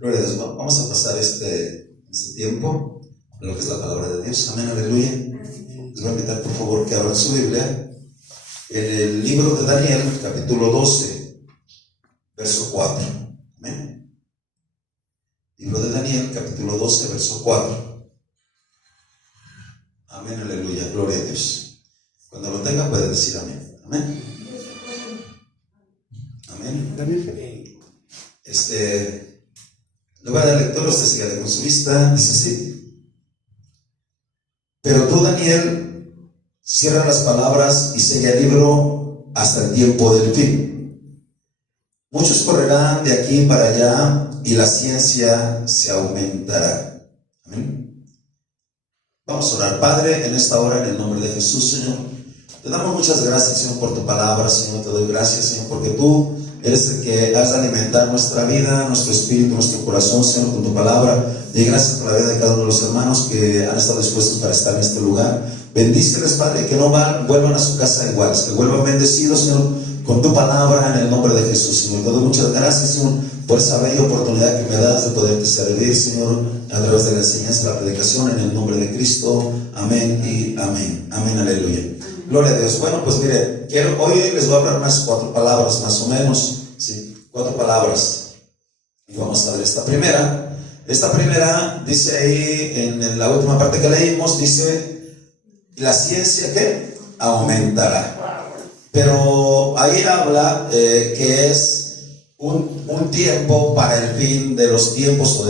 Gloria a Dios. Vamos a pasar este tiempo en lo que es la palabra de Dios. Amén, aleluya. Les voy a invitar por favor que abran su Biblia en el libro de Daniel, capítulo 12, verso 4. Amén. Libro de Daniel, capítulo 12, verso 4. Amén, aleluya. Gloria a Dios. Cuando lo tengan pueden decir amén. Amén. Amén. Le voy a dar lectura, usted sigue con su vista. Dice así: pero tú, Daniel, cierra las palabras y sella el libro hasta el tiempo del fin. Muchos correrán de aquí para allá y la ciencia se aumentará. Amén. Vamos a orar. Padre, en esta hora, en el nombre de Jesús, Señor, te damos muchas gracias, Señor, por tu palabra, Señor. Te doy gracias, Señor, porque tú eres el que has de alimentar nuestra vida, nuestro espíritu, nuestro corazón, Señor, con tu palabra. Y gracias por la vida de cada uno de los hermanos que han estado dispuestos para estar en este lugar. Bendíceles, Padre, que no vuelvan a su casa iguales, que vuelvan bendecidos, Señor, con tu palabra en el nombre de Jesús, Señor. Te doy muchas gracias, Señor, por esa bella oportunidad que me das de poderte servir, Señor, a través de la enseñanza, la predicación, en el nombre de Cristo. Amén y amén. Amén, aleluya. Gloria a Dios. Bueno, pues mire, hoy les voy a hablar unas 4 palabras más o menos, ¿sí? 4 palabras. Y vamos a ver esta primera. Esta primera dice ahí, en la última parte que leímos, dice, la ciencia ¿qué? Aumentará. Pero ahí habla que es un tiempo para el fin de los tiempos, a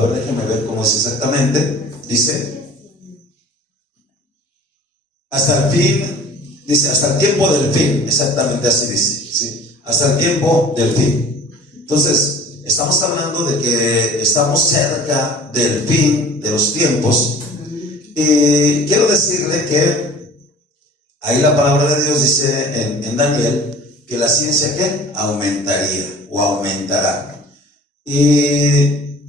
ver, déjenme ver cómo es exactamente. Dice, hasta el fin, dice, hasta el tiempo del fin, exactamente así dice, ¿sí? Hasta el tiempo del fin. Entonces, estamos hablando de que estamos cerca del fin de los tiempos. Y quiero decirle que ahí la palabra de Dios dice en Daniel que la ciencia ¿qué? Aumentaría o aumentará. Y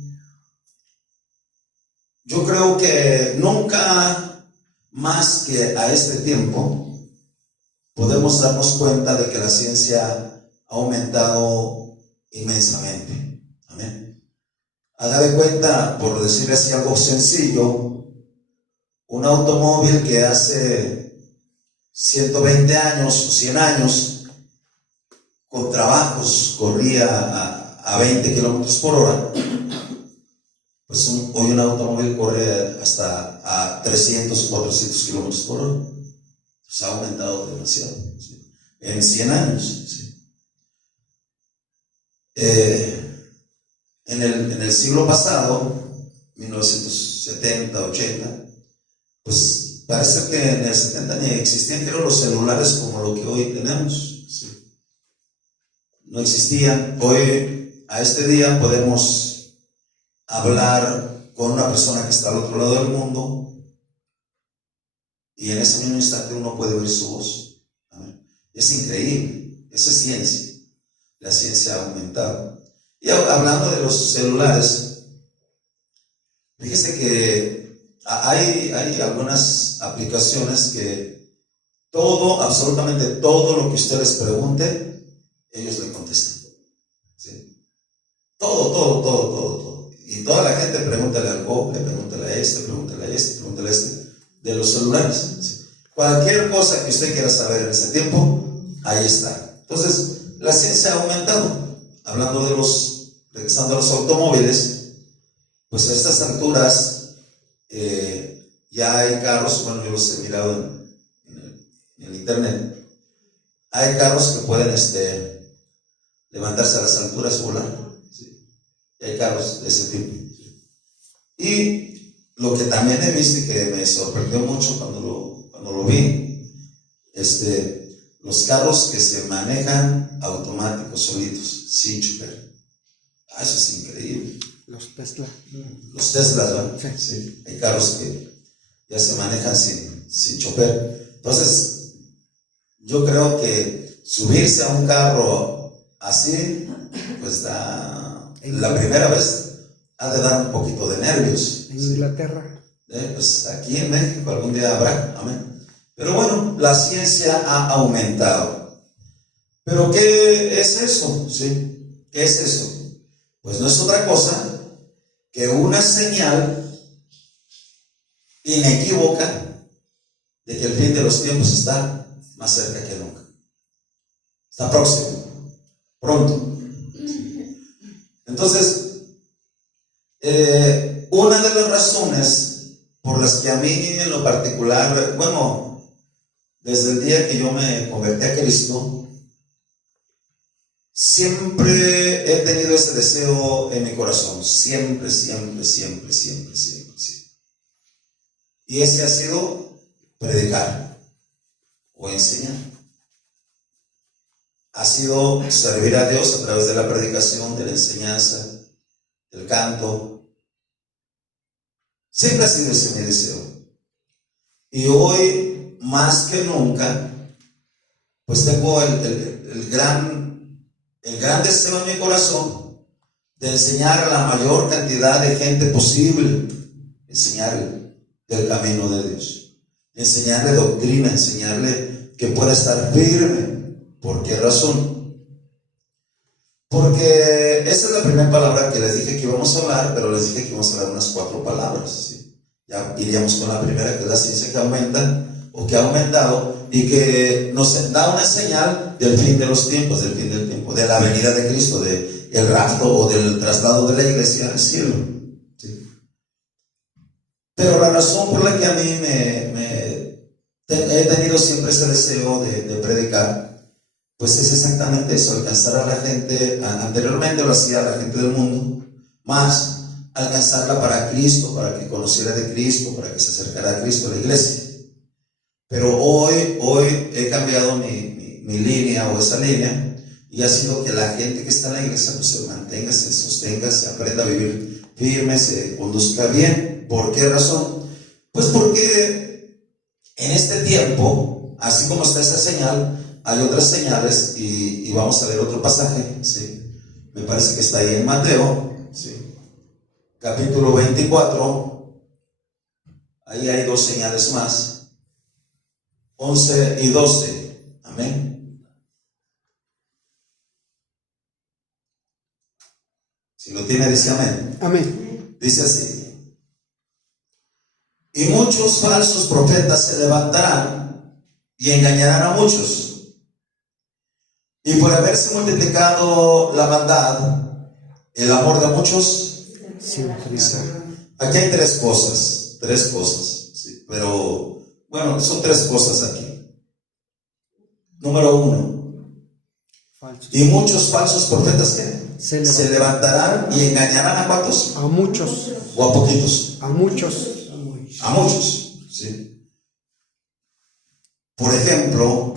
yo creo que nunca más que a este tiempo podemos darnos cuenta de que la ciencia ha aumentado inmensamente. Amén. Haga de cuenta, por decirle así algo sencillo, un automóvil que hace 120 años o 100 años con trabajos corría a 20 kilómetros por hora. Pues hoy un automóvil corre hasta a 300 o 400 kilómetros por hora. Se ha aumentado demasiado, ¿sí? En 100 años, ¿sí? En el siglo pasado, 1970, 80, pues parece que en el 70 ni existían, creo, los celulares como lo que hoy tenemos, ¿sí? No existían. Hoy, a este día, podemos hablar con una persona que está al otro lado del mundo y en ese mismo instante uno puede oír su voz. Amén. Es increíble, esa es ciencia. La ciencia ha aumentado. Y hablando de los celulares, fíjese que hay algunas aplicaciones que absolutamente todo lo que usted les pregunte, ellos le contestan, ¿sí? Todo. Y toda la gente, pregúntale al Google, pregúntale a pregúntale a este, de los celulares, ¿sí? Cualquier cosa que usted quiera saber en ese tiempo, ahí está. Entonces, la ciencia ha aumentado. Regresando a los automóviles, pues a estas alturas, ya hay carros, bueno, yo los he mirado en el internet, hay carros que pueden levantarse a las alturas y volar. Y hay carros de ese tipo. Y lo que también he visto y que me sorprendió mucho cuando lo vi, los carros que se manejan automáticos, solitos, sin chofer. Eso es increíble. Los Tesla. Los Teslas, ¿no? Sí. Hay carros que ya se manejan sin chofer. Entonces, yo creo que subirse a un carro así, pues la primera vez ha de dar un poquito de nervios. En Inglaterra. Pues aquí en México algún día habrá. Amén. Pero bueno, la ciencia ha aumentado. ¿Pero qué es eso? ¿Sí? ¿Qué es eso? pues no es otra cosa que una señal inequívoca de que el fin de los tiempos está más cerca que nunca. Está próximo, pronto. Entonces, una de las razones por las que a mí en lo particular, bueno, desde el día que yo me convertí a Cristo, siempre he tenido ese deseo en mi corazón, siempre. Y ese ha sido predicar o enseñar. Ha sido servir a Dios a través de la predicación, de la enseñanza, del canto. Siempre ha sido ese mi deseo. Y hoy, más que nunca, pues tengo el gran deseo en mi corazón de enseñar a la mayor cantidad de gente posible, enseñarle del camino de Dios, enseñarle doctrina, enseñarle que pueda estar firme. ¿Por qué razón? Porque esa es la primera palabra que les dije que íbamos a hablar, pero les dije que íbamos a hablar unas 4 palabras, ¿sí? Ya iríamos con la primera, que es la ciencia que aumenta o que ha aumentado y que nos da una señal del fin de los tiempos, del fin del tiempo, de la venida de Cristo, del rapto o del traslado de la iglesia al cielo, ¿sí? Pero la razón por la que a mí he tenido siempre ese deseo de predicar, pues es exactamente eso, alcanzar a la gente. Anteriormente lo hacía la gente del mundo, más alcanzarla para Cristo, para que conociera de Cristo, para que se acercara a Cristo, a la iglesia. Pero hoy he cambiado mi línea o esa línea, y ha sido que la gente que está en la iglesia pues se mantenga, se sostenga, se aprenda a vivir firme, se conduzca bien. ¿Por qué razón? Pues porque en este tiempo, así como está esa señal, hay otras señales, y vamos a ver otro pasaje, ¿sí? Me parece que está ahí en Mateo, ¿sí? Capítulo 24. Ahí hay 2 señales más, 11 y 12. Amén. Si lo tiene, dice amén. Amén. Dice así: y muchos falsos profetas se levantarán y engañarán a muchos. Y por haberse multiplicado la maldad, el amor de muchos se enfriará. Aquí hay 3 cosas, ¿sí? Pero bueno, son 3 cosas aquí. Número 1, y muchos falsos profetas ¿qué? Se levantarán y engañarán ¿a cuántos? A muchos. ¿O a poquitos? A muchos. A muchos, ¿sí? Por ejemplo,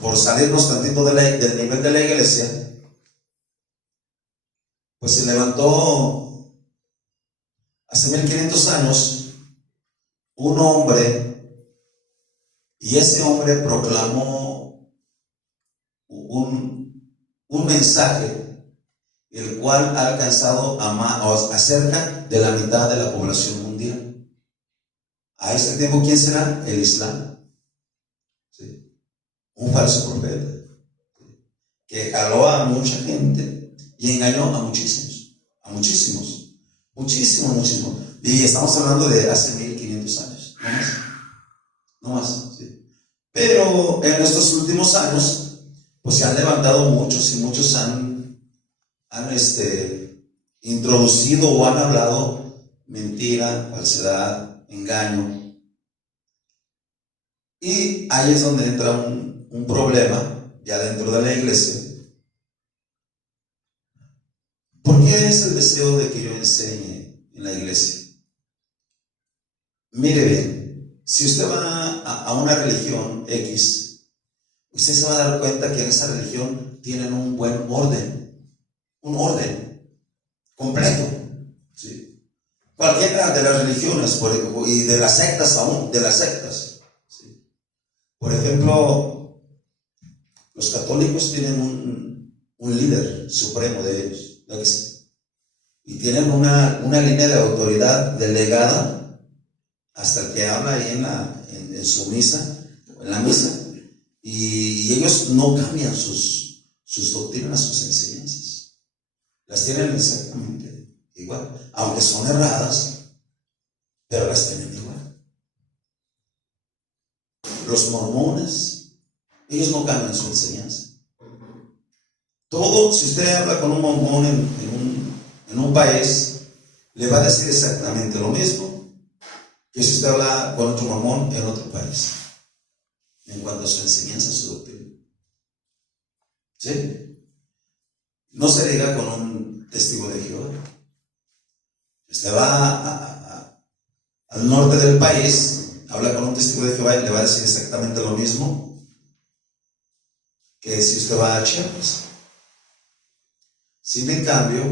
por salirnos tantito del nivel de la iglesia, pues se levantó hace 1500 años un hombre, y ese hombre proclamó un mensaje, el cual ha alcanzado a cerca de la mitad de la población mundial. A este tiempo, ¿quién será? El Islam. ¿Sí? Un falso profeta que jaló a mucha gente y engañó a muchísimos. Y estamos hablando de hace 1500 años, no más, ¿sí? Pero en estos últimos años, pues se han levantado muchos, y muchos han introducido o han hablado mentira, falsedad, engaño. Y ahí es donde entra un problema ya dentro de la iglesia. ¿Por qué es el deseo de que yo enseñe en la iglesia? Mire bien, si usted va a una religión X, usted se va a dar cuenta que en esa religión tienen un buen orden, un orden completo, ¿sí? Cualquiera de las religiones y de las sectas aún, ¿sí? Por ejemplo, los católicos tienen un líder supremo de ellos, ¿no que sí? Y tienen una línea de autoridad delegada hasta el que habla ahí en su misa, en la misa, y ellos no cambian sus doctrinas, sus enseñanzas. las tienen exactamente igual, aunque son erradas, pero las tienen igual. Los mormones, ellos no cambian su enseñanza. Todo, si usted habla con un mormón en un país, le va a decir exactamente lo mismo que si usted habla con otro mormón en otro país, en cuanto a su enseñanza, su doctrina. ¿Sí? No se diga con un testigo de Jehová. Usted va al norte del país, habla con un testigo de Jehová y le va a decir exactamente lo mismo que si usted va a Chiapas. Sin en cambio,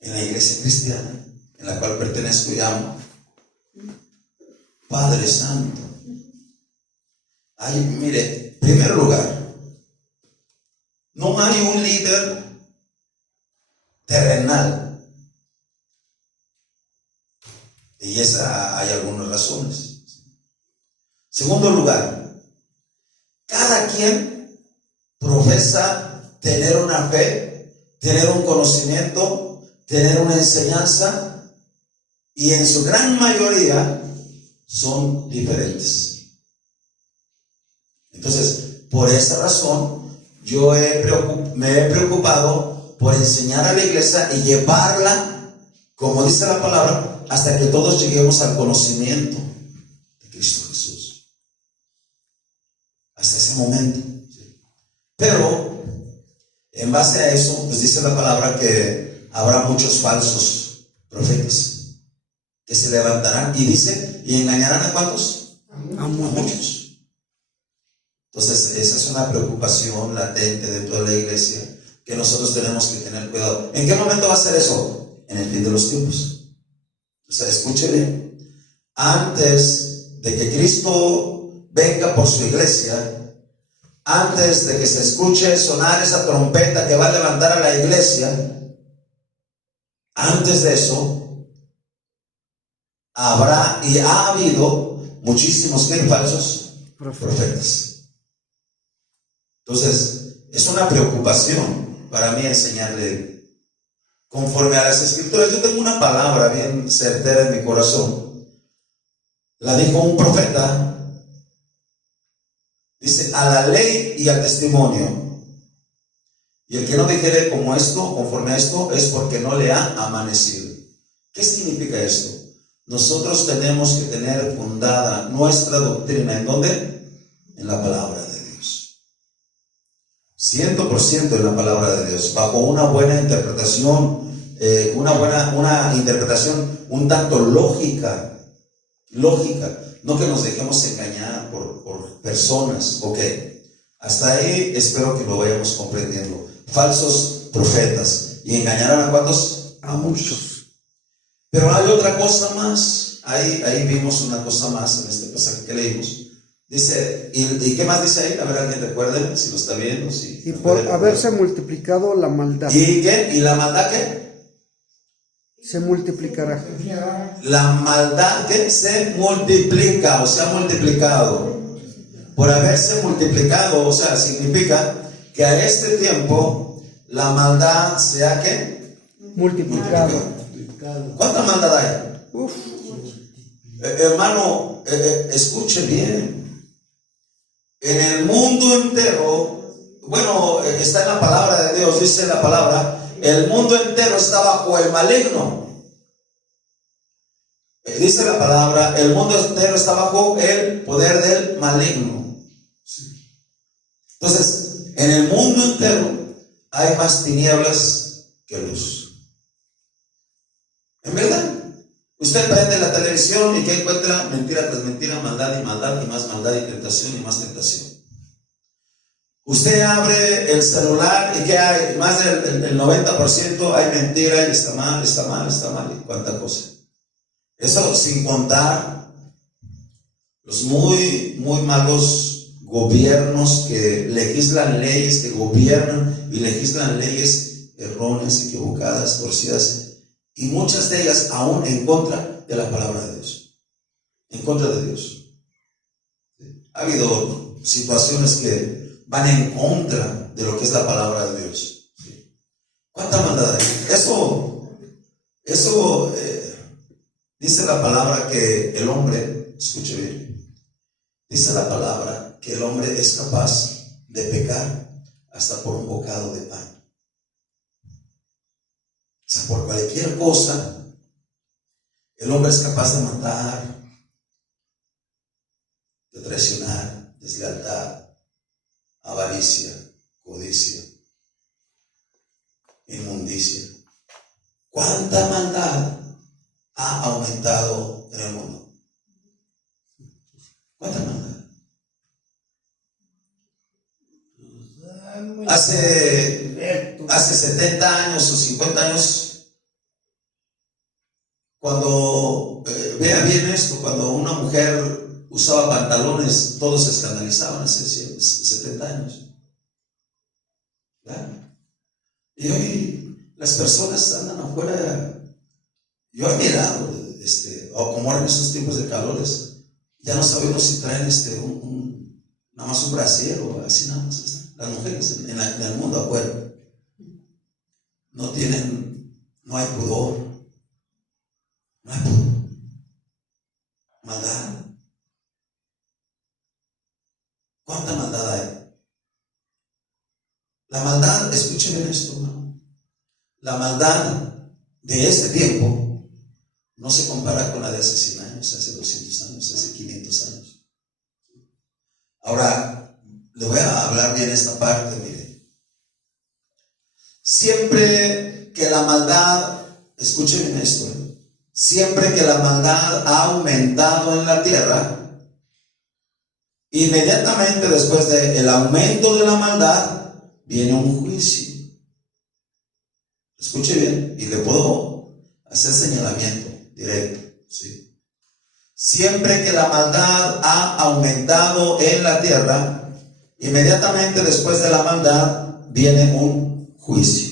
en la iglesia cristiana, en la cual pertenezco y amo, Padre Santo, mire, en primer lugar, no hay un líder terrenal. Y esa hay algunas razones. Segundo lugar, cada quien profesa tener una fe, tener un conocimiento, tener una enseñanza, y en su gran mayoría son diferentes. Entonces, por esa razón, yo me he preocupado por enseñar a la iglesia y llevarla, como dice la palabra, hasta que todos lleguemos al conocimiento de Cristo Jesús. Hasta ese momento. Pero, en base a eso, pues dice la palabra que habrá muchos falsos profetas que se levantarán, y dice, ¿y engañarán a cuántos? A muchos. Entonces, esa es una preocupación latente dentro de la iglesia que nosotros tenemos que tener cuidado. ¿En qué momento va a ser eso? En el fin de los tiempos. O sea, escuche bien. Antes de que Cristo venga por su iglesia, antes de que se escuche sonar esa trompeta que va a levantar a la iglesia, antes de eso, habrá y ha habido muchísimos falsos profetas. Entonces, es una preocupación para mí enseñarle conforme a las escrituras. Yo tengo una palabra bien certera en mi corazón. La dijo un profeta. Dice, a la ley y al testimonio. Y el que no dijere como esto, conforme a esto, es porque no le ha amanecido. ¿Qué significa esto? Nosotros tenemos que tener fundada nuestra doctrina. ¿En dónde? En la palabra de Dios. 100% en la palabra de Dios. Bajo una buena interpretación, una interpretación un tanto lógica. No que nos dejemos engañar por personas. Ok, hasta ahí espero que lo vayamos comprendiendo. Falsos profetas. ¿Y engañarán a cuántos? A muchos. Pero hay otra cosa más. Ahí vimos una cosa más en este pasaje que leímos. Dice, ¿y qué más dice ahí? A ver, alguien recuerde si lo está viendo. Si y por haberse multiplicado la maldad. ¿Y qué? ¿Y la maldad qué? Se multiplicará. La maldad que se multiplica, o se ha multiplicado. Por haberse multiplicado, o sea, significa que a este tiempo la maldad se ha ¿qué? Multiplicado. ¿Cuánta maldad hay? Hermano, escuche bien. En el mundo entero, bueno, está en la palabra de Dios, dice la palabra, el mundo entero está bajo el maligno. Dice la palabra, el mundo entero está bajo el poder del maligno. Entonces, en el mundo entero hay más tinieblas que luz. ¿En verdad? Usted prende la televisión y ¿qué encuentra? Mentira tras mentira, maldad y más maldad y tentación y más tentación. Usted abre el celular y ¿qué hay? Más del 90% hay mentira y está mal y cuánta cosa. Eso sin contar los muy malos gobiernos que legislan leyes, que gobiernan y legislan leyes erróneas, equivocadas, torcidas, y muchas de ellas aún en contra de la palabra de Dios, en contra de Dios. Ha habido situaciones que van en contra de lo que es la palabra de Dios. ¿Cuánta maldad hay? Eso dice la palabra que el hombre, escuche bien, dice la palabra que el hombre es capaz de pecar hasta por un bocado de pan. O sea, por cualquier cosa, el hombre es capaz de matar, de traicionar, deslealtad, avaricia, codicia, inmundicia. ¿Cuánta maldad ha aumentado en el mundo? ¿Cuánta maldad? Hace 70 años o 50 años, cuando vea bien esto, cuando una mujer usaba pantalones, todos se escandalizaban hace 70 años. ¿Verdad? Y hoy las personas andan afuera. Yo he mirado, o como eran esos tiempos de calores, ya no sabemos si traen nada más un brasier o así nada más. Las mujeres en el mundo afuera no hay pudor, maldad. ¿Cuánta maldad hay? La maldad, escuchen bien esto, ¿no? La maldad de este tiempo no se compara con la de hace 100 años, hace 200 años, hace 500 años. Ahora, le voy a hablar bien esta parte, mire. Siempre que la maldad, escuchen bien esto, siempre que la maldad ha aumentado en la tierra, inmediatamente después del aumento de la maldad, viene un juicio. Escuche bien, y le puedo hacer señalamiento directo, ¿sí? Siempre que la maldad ha aumentado en la tierra, inmediatamente después de la maldad viene un juicio,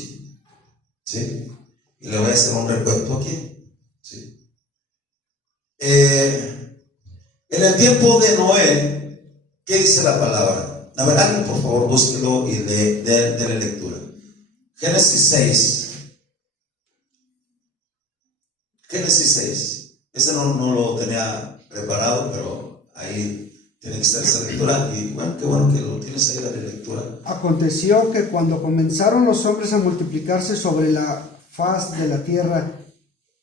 ¿sí? Y le voy a hacer un recuento aquí, ¿sí? En el tiempo de Noé, ¿qué dice la palabra? A ver, alguien por favor búsquelo y déle lectura. Génesis 6. Génesis 6. Ese no lo tenía preparado, pero ahí tiene que estar esa lectura. Y bueno, qué bueno que lo tienes ahí, la lectura. Aconteció que cuando comenzaron los hombres a multiplicarse sobre la faz de la tierra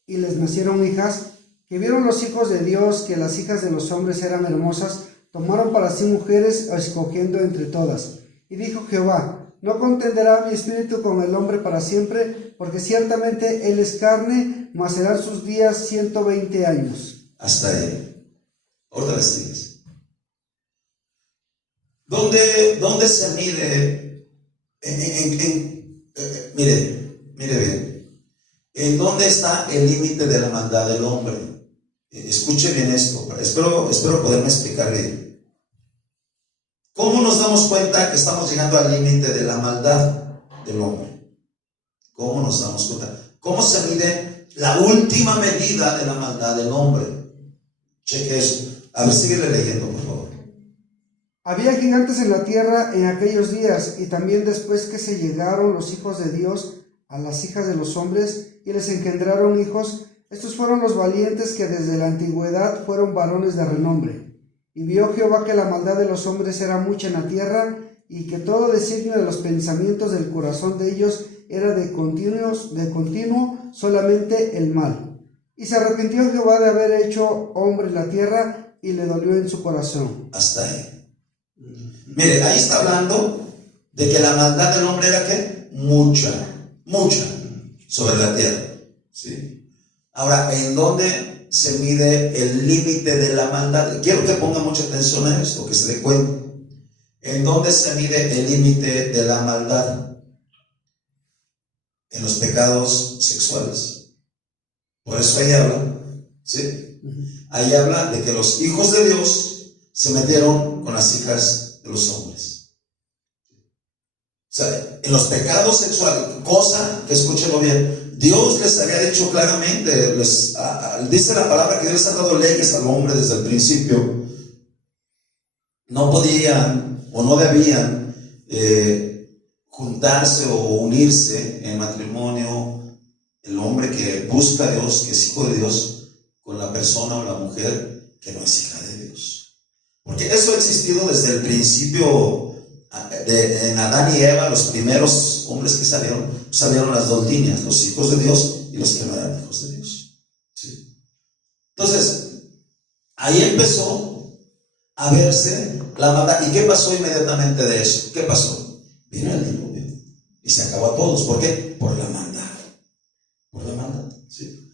y les nacieron hijas, que vieron los hijos de Dios que las hijas de los hombres eran hermosas, tomaron para sí mujeres, escogiendo entre todas. Y dijo Jehová: no contenderá mi espíritu con el hombre para siempre, porque ciertamente él es carne, mas serán sus días 120 años. Hasta ahí. Ahora les sigues. ¿Dónde se mide? Mire bien. ¿En dónde está el límite de la maldad del hombre? Escuche bien esto. Espero poderme explicar bien. ¿Cómo nos damos cuenta que estamos llegando al límite de la maldad del hombre? ¿Cómo nos damos cuenta? ¿Cómo se mide la última medida de la maldad del hombre? Cheque eso. A ver, síguele leyendo, por favor. Había gigantes en la tierra en aquellos días, y también después que se llegaron los hijos de Dios a las hijas de los hombres, y les engendraron hijos. Estos fueron los valientes que desde la antigüedad fueron varones de renombre. Y vio Jehová que la maldad de los hombres era mucha en la tierra, y que todo designio de los pensamientos del corazón de ellos era de continuo solamente el mal. Y se arrepintió Jehová de haber hecho hombre en la tierra, y le dolió en su corazón. Hasta ahí. Mire, ahí está hablando de que la maldad del hombre era ¿qué? Mucha sobre la tierra, ¿sí? Ahora, ¿en dónde se mide el límite de la maldad? Quiero que ponga mucha atención a esto, que se dé cuenta. ¿En dónde se mide el límite de la maldad? En los pecados sexuales. Por eso ahí habla, ¿sí? Ahí habla de que los hijos de Dios se metieron con las hijas de los hombres. O sea, en los pecados sexuales, cosa que escúchenlo bien, Dios les había dicho claramente, dice la palabra que Dios les ha dado leyes al hombre desde el principio. No podían o no debían juntarse o unirse en matrimonio el hombre que busca a Dios, que es hijo de Dios, con la persona o la mujer que no es hija de Dios. Porque eso ha existido desde el principio en Adán y Eva, los primeros hombres que salieron las dos líneas, los hijos de Dios y los que no eran hijos de Dios. ¿Sí? Entonces, ahí empezó a verse la maldad. ¿Y qué pasó inmediatamente de eso? ¿Qué pasó? Vino el diluvio y se acabó a todos. ¿Por qué? Por la maldad. Por la maldad. ¿Sí?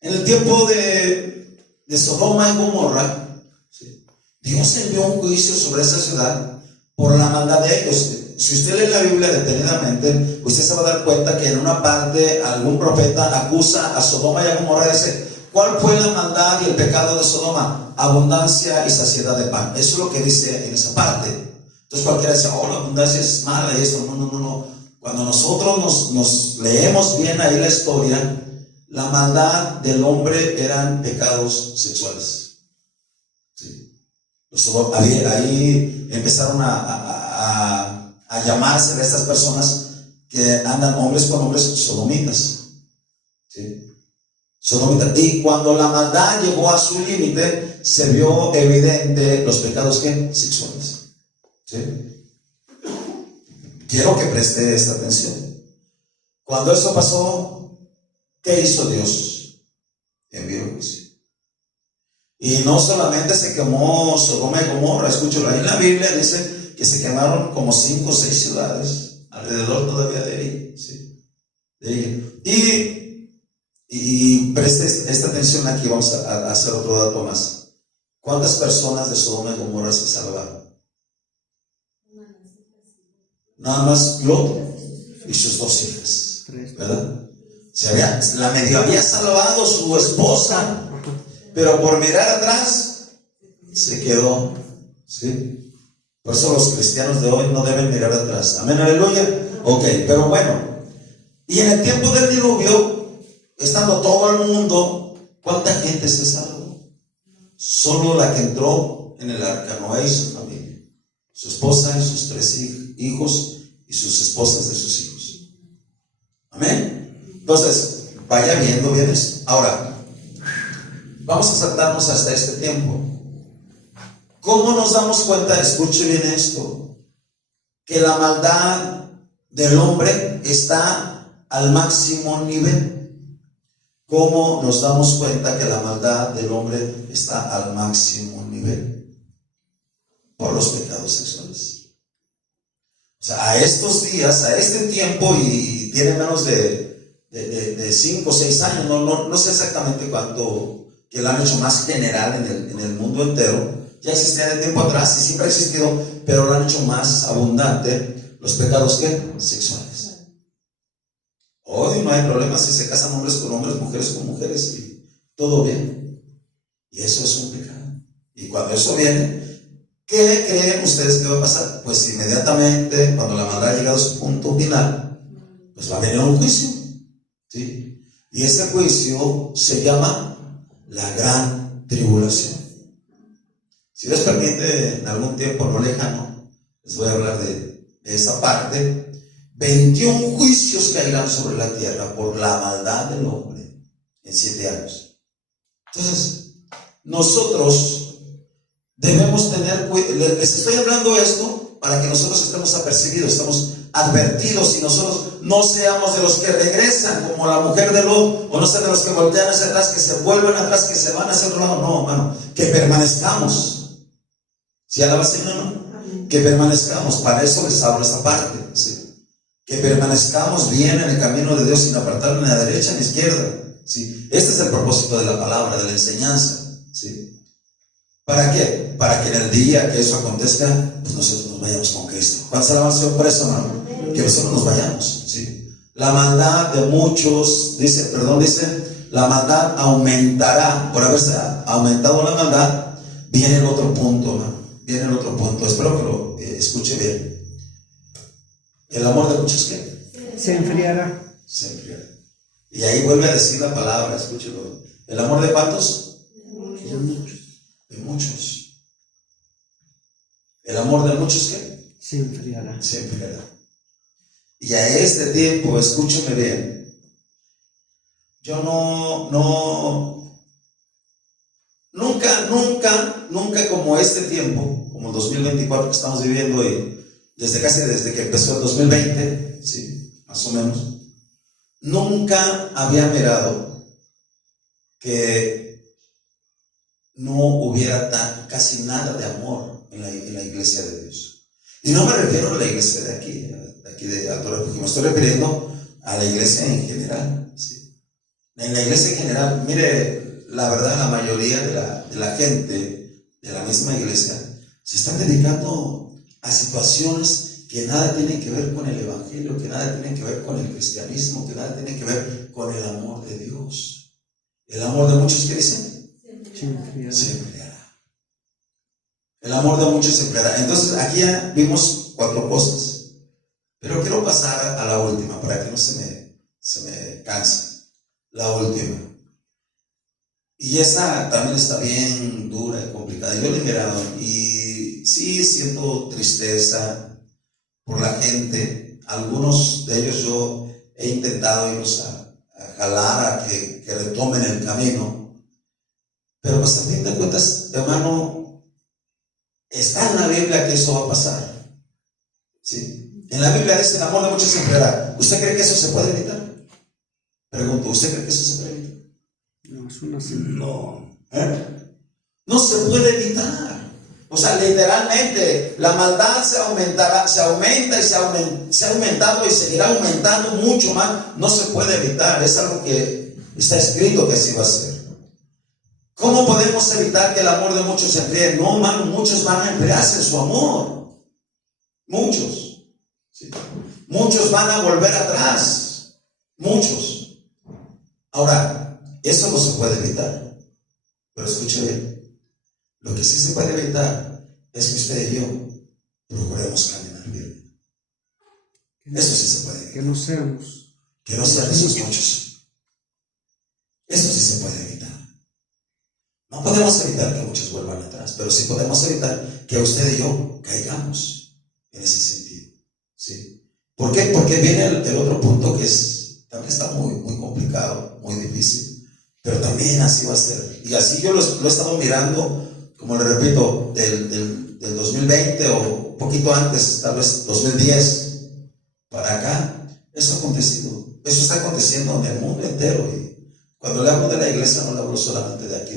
En el tiempo de Sodoma y Gomorra, ¿sí?, Dios envió un juicio sobre esa ciudad por la maldad de ellos. Si usted lee la Biblia detenidamente, usted se va a dar cuenta que en una parte algún profeta acusa a Sodoma y a Gomorra y dice: ¿cuál fue la maldad y el pecado de Sodoma? Abundancia y saciedad de pan. Eso es lo que dice en esa parte. Entonces cualquiera dice: oh, la abundancia es mala y esto. No. Cuando nosotros nos leemos bien ahí la historia, la maldad del hombre eran pecados sexuales. ¿Sí? Ahí empezaron a llamarse a estas personas que andan hombres con hombres sodomitas. ¿Sí? Sodomitas. Y cuando la maldad llegó a su límite, se vio evidente los pecados sexuales. ¿Sí? Quiero que preste esta atención. Cuando eso pasó, ¿qué hizo Dios? Envió juicio. Y no solamente se quemó Sodoma y Gomorra, escúchalo, ahí en la Biblia dice que se quemaron como 5 o 6 ciudades alrededor todavía de ahí. ¿Sí? De ahí. Y preste esta atención aquí, vamos a hacer otro dato más. ¿Cuántas personas de Sodoma y Gomorra se salvaron? Nada más Lot y sus 2 hijas, ¿verdad? La medio había salvado su esposa, pero por mirar atrás se quedó. ¿Sí? Por eso los cristianos de hoy no deben mirar atrás. Amén, aleluya. Ok, pero bueno, y en el tiempo del diluvio, estando todo el mundo, ¿cuánta gente se salvó? Solo la que entró en el arca, Noé y su familia, su esposa y sus 3 hijos y sus esposas de sus hijos. Amén. Entonces, vaya viendo bien esto. Ahora, vamos a saltarnos hasta este tiempo. ¿Cómo nos damos cuenta? Escuche bien esto, que la maldad del hombre está al máximo nivel. ¿Cómo nos damos cuenta que la maldad del hombre está al máximo nivel? Por los pecados sexuales. O sea, a estos días, a este tiempo, y tiene menos de 5 o 6 años, no sé exactamente cuánto, que lo han hecho más general en el mundo entero. Ya existía de tiempo atrás y siempre ha existido, pero lo han hecho más abundante los pecados sexuales. Hoy no hay problema si se casan hombres con hombres, mujeres con mujeres, y todo bien. Y eso es un pecado. Y cuando eso viene, ¿qué creen ustedes que va a pasar? Pues inmediatamente, cuando la maldad ha llegado a su punto final, pues va a venir un juicio. ¿Sí? Y ese juicio se llama la gran tribulación. Si Dios permite, en algún tiempo no lejano, les voy a hablar de esa parte. 21 juicios caerán sobre la tierra por la maldad del hombre en 7 años. Entonces, nosotros debemos tener cuidado. Les estoy hablando esto para que nosotros estemos apercibidos, estamos advertidos, y nosotros no seamos de los que regresan como la mujer de Lot, o no sean de los que voltean hacia atrás, que se vuelven atrás, que se van hacia otro lado. No, hermano, que permanezcamos. ¿Sí alaba al Señor, no? Que permanezcamos. Para eso les hablo esta parte, ¿sí? Que permanezcamos bien en el camino de Dios, sin apartarnos ni a la derecha ni a la izquierda, ¿sí? Este es el propósito de la palabra, de la enseñanza, ¿sí? ¿Para qué? Para que en el día que eso acontezca, pues nosotros nos vayamos con Cristo. ¿Cuántos alaban al Señor por eso, hermano? Que nosotros nos vayamos, ¿sí? La maldad de muchos, dice, la maldad aumentará. Por haberse aumentado la maldad, viene el otro punto, hermano. Viene el otro punto. Espero que lo escuche bien. El amor de muchos, ¿qué? Se enfriará. Se enfriará. Y ahí vuelve a decir la palabra, escúchelo. ¿El amor de cuántos? De muchos. De muchos. ¿El amor de muchos qué? Se enfriará. Se enfriará. Y a este tiempo, escúcheme bien, yo nunca como este tiempo, como el 2024 que estamos viviendo, y desde que empezó el 2020, sí, más o menos, nunca había mirado que no hubiera casi nada de amor en la iglesia de Dios. Y no me refiero a la iglesia de aquí de Alto Refugio, me estoy refiriendo a la iglesia en general, ¿sí? En la iglesia en general, mire, la verdad, la mayoría de la gente de la misma iglesia se están dedicando a situaciones que nada tienen que ver con el evangelio, que nada tienen que ver con el cristianismo, que nada tienen que ver con el amor de Dios. El amor de muchos, ¿qué dicen? Se enfriará. El amor de muchos se enfriará. Entonces, aquí ya vimos 4 cosas. Pero quiero pasar a la última para que no se me canse. La última. Y esa también está bien dura y complicada. Yo la he mirado y sí siento tristeza por la gente. Algunos de ellos yo he intentado irlos a jalar a que retomen el camino. Pero pues a fin de cuentas, hermano, está en la Biblia que eso va a pasar. ¿Sí? En la Biblia dice: el amor de muchos se enfriará. ¿Usted cree que eso se puede evitar? Pregunto, ¿usted cree que eso se puede evitar? No, es una No. No se puede evitar. O sea, literalmente la maldad se aumentará, se aumenta y se ha aumentado y seguirá aumentando mucho más. No se puede evitar. Es algo que está escrito que así va a ser. ¿Cómo podemos evitar que el amor de muchos se enfríe? No, hermano, muchos van a enfriarse en su amor. Muchos. Sí. Muchos van a volver atrás. Muchos. Ahora, eso no se puede evitar. Pero escuche bien. Lo que sí se puede evitar es que usted y yo procuremos caminar bien. Eso sí se puede evitar. Que no sean esos muchos. Eso sí se puede evitar. No podemos evitar que muchos vuelvan atrás, pero sí podemos evitar que usted y yo caigamos en ese sentido. ¿Sí? ¿Por qué? Porque viene el otro punto que también está muy complicado, muy difícil, pero también así va a ser. Y así yo lo he estado mirando, como le repito, del 2020 o un poquito antes, tal vez 2010 para acá. Eso ha acontecido. Eso está aconteciendo en el mundo entero. Y cuando le hablo de la iglesia, no le hablo solamente de aquí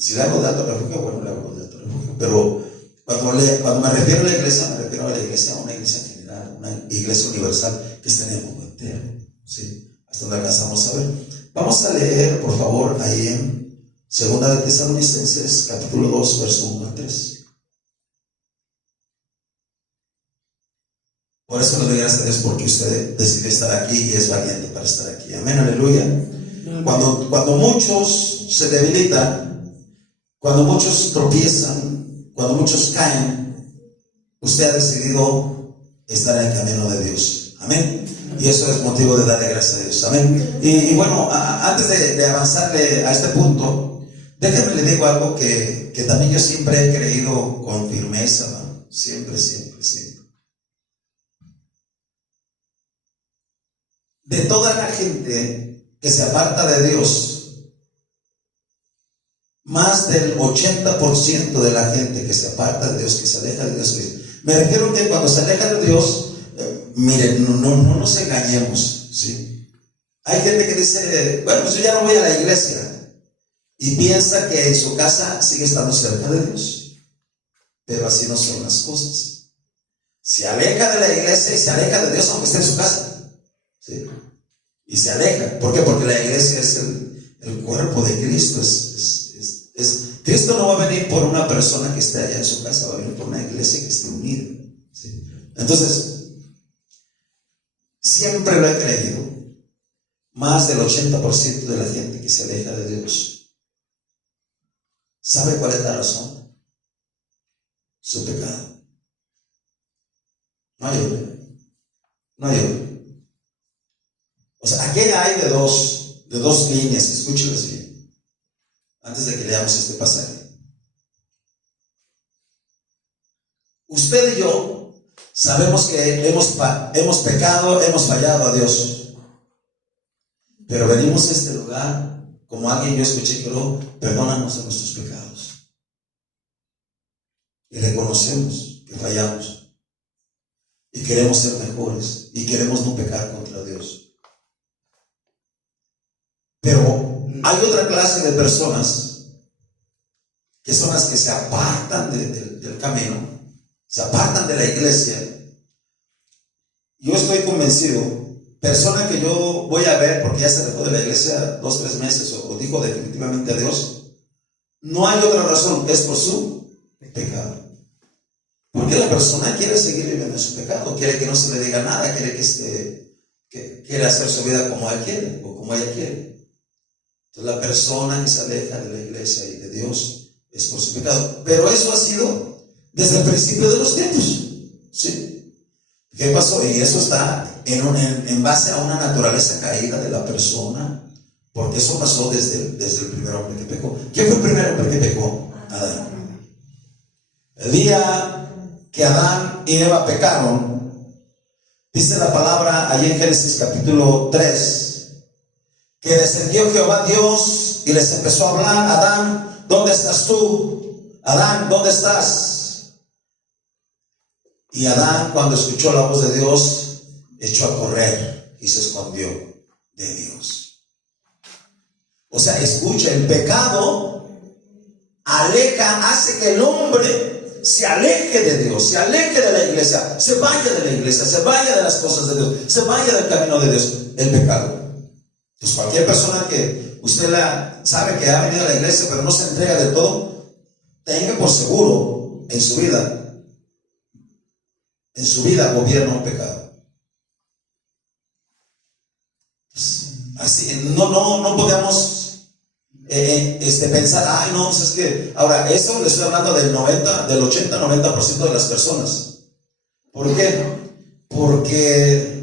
si le hablo de Alto Refugio, bueno, le hablo de Alto Refugio, pero cuando me refiero a la iglesia, me refiero a la iglesia, a una iglesia general, una iglesia universal que está en el mundo entero, ¿sí? Hasta donde alcanzamos a ver. Vamos a leer, por favor, ahí en 2 de Tesalonicenses, capítulo 2, verso 1 al 3. Por eso le doy gracias a Dios, porque usted decidió estar aquí y es valiente para estar aquí. Amén, aleluya. Cuando muchos se debilitan, cuando muchos tropiezan, cuando muchos caen, usted ha decidido estar en el camino de Dios. Amén. Y eso es motivo de darle gracias a Dios. Amén. Y bueno, antes de avanzarle a este punto, déjeme le digo algo que también yo siempre he creído con firmeza, ¿no? Siempre. De toda la gente que se aparta de Dios, más del 80% de la gente que se aparta de Dios, que se aleja de Dios, me refiero que cuando se aleja de Dios, miren, no nos engañemos, ¿sí? Hay gente que dice: bueno, pues yo ya no voy a la iglesia, y piensa que en su casa sigue estando cerca de Dios, pero así no son las cosas. Se aleja de la iglesia y se aleja de Dios aunque esté en su casa, ¿sí? Y se aleja. ¿Por qué? Porque la iglesia es el cuerpo de Cristo. Cristo no va a venir por una persona que esté allá en su casa, va a venir por una iglesia que esté unida, ¿sí? Entonces, siempre lo he creído. Más del 80% de la gente que se aleja de Dios, ¿sabe cuál es la razón? Su pecado. No hay otra. O sea, aquí hay de dos líneas, escúchelas bien, antes de que leamos este pasaje. Usted y yo Sabemos que hemos pecado, hemos fallado a Dios. Pero venimos a este lugar, como alguien yo escuché que oró, perdónanos de nuestros pecados. Y reconocemos que fallamos. Y queremos ser mejores. Y queremos no pecar contra Dios. Pero hay otra clase de personas que son las que se apartan del camino, se apartan de la iglesia. Yo estoy convencido, persona que yo voy a ver porque ya se dejó de la iglesia 2 o 3 meses o dijo definitivamente a Dios, no hay otra razón, es por su pecado. Porque la persona quiere seguir viviendo en su pecado, quiere que no se le diga nada, quiere que quiere hacer su vida como él quiere o como ella quiere. Entonces la persona que se aleja de la iglesia y de Dios es por su pecado. Pero eso ha sido desde el principio de los tiempos. ¿Sí? ¿Qué pasó? Y eso está en base a una naturaleza caída de la persona, porque eso pasó desde el primer hombre que pecó. ¿Quién fue el primer hombre que pecó? Adán. El día que Adán y Eva pecaron, dice la palabra allí en Génesis capítulo 3, que descendió Jehová Dios y les empezó a hablar: Adán, ¿dónde estás tú? Adán, ¿dónde estás? Y Adán, cuando escuchó la voz de Dios, echó a correr y se escondió de Dios. O sea, escucha, el pecado aleja, hace que el hombre se aleje de Dios, se aleje de la iglesia, se vaya de la iglesia, se vaya de las cosas de Dios, se vaya del camino de Dios. El pecado. Entonces cualquier persona que usted sabe que ha venido a la iglesia pero no se entrega de todo, tenga por seguro en su vida gobierna un pecado. Así no podemos pensar, ay no, es que ahora eso le estoy hablando del 80-90% de las personas. ¿Por qué? Porque